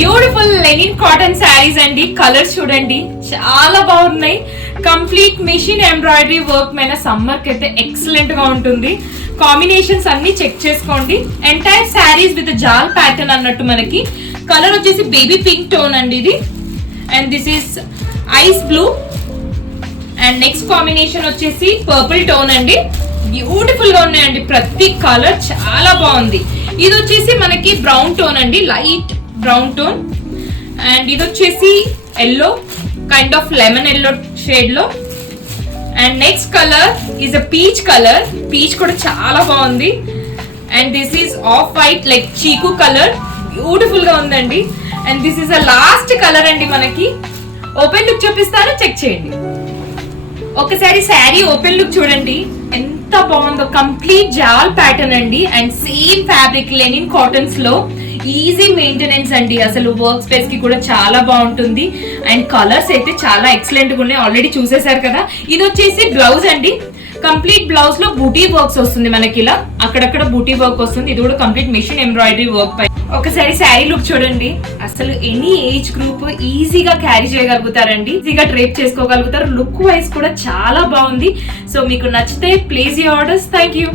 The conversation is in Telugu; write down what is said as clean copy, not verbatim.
బ్యూటిఫుల్ లెనిన్ కాటన్ శారీస్ అండి. కలర్స్ చూడండి చాలా బాగున్నాయి. కంప్లీట్ మిషన్ ఎంబ్రాయిడరీ వర్క్ మీద సమ్మర్ కి అయితే ఎక్సలెంట్ గా ఉంటుంది. కాంబినేషన్స్ అన్ని చెక్ చేసుకోండి. ఎంటైర్ శారీస్ విత్ జాల్ ప్యాటర్న్ అన్నట్టు. మనకి కలర్ వచ్చేసి బేబీ పింక్ టోన్ అండి ఇది. And this is eyes blue. And next combination వచ్చేసి పర్పుల్ టోన్ అండి. బ్యూటిఫుల్ గా ఉన్నాయండి. ప్రతి కలర్ చాలా బాగుంది. ఇది వచ్చేసి మనకి బ్రౌన్ టోన్ అండి, లైట్ బ్రౌన్ టోన్. అండ్ ఇది వచ్చేసి yellow, kind of lemon yellow shade లో. And next colour is a peach colour. Peach కూడా చాలా బాగుంది. And this is off white like చీకు కలర్. బ్యూటిఫుల్ గా ఉందండి. And this is a last colour అండి. మనకి ఓపెన్ లుక్ చూపిస్తాను, చెక్ చేయండి. ఒకసారి శారీ ఓపెన్ లుక్ చూడండి ఎంత బాగుందో. కంప్లీట్ జాల్ ప్యాటర్న్ అండి. And same fabric Lenin cottons లో. ఈజీ మెయింటెనెన్స్ అండి. అసలు వర్క్ స్పేస్ కి కూడా చాలా బాగుంటుంది. అండ్ కలర్స్ అయితే చాలా ఎక్సలెంట్ గా ఉన్నాయి. ఆల్రెడీ చూసేశారు కదా. ఇది వచ్చేసి బ్లౌజ్ అండి. కంప్లీట్ బ్లౌజ్ లో బూటీ వర్క్స్ వస్తుంది మనకి. ఇలా అక్కడక్కడ బూటీ వర్క్ వస్తుంది. ఇది కూడా కంప్లీట్ మిషన్ ఎంబ్రాయిడరీ వర్క్ పై. ఒకసారి శారీ లుక్ చూడండి. అసలు ఎనీ ఏజ్ గ్రూప్ ఈజీగా క్యారీ చేయగలుగుతారండి. ఈజీగా డ్రేప్ చేసుకోగలుగుతారు. లుక్ వైజ్ కూడా చాలా బాగుంది. సో మీకు నచ్చితే place your orders. Thank you.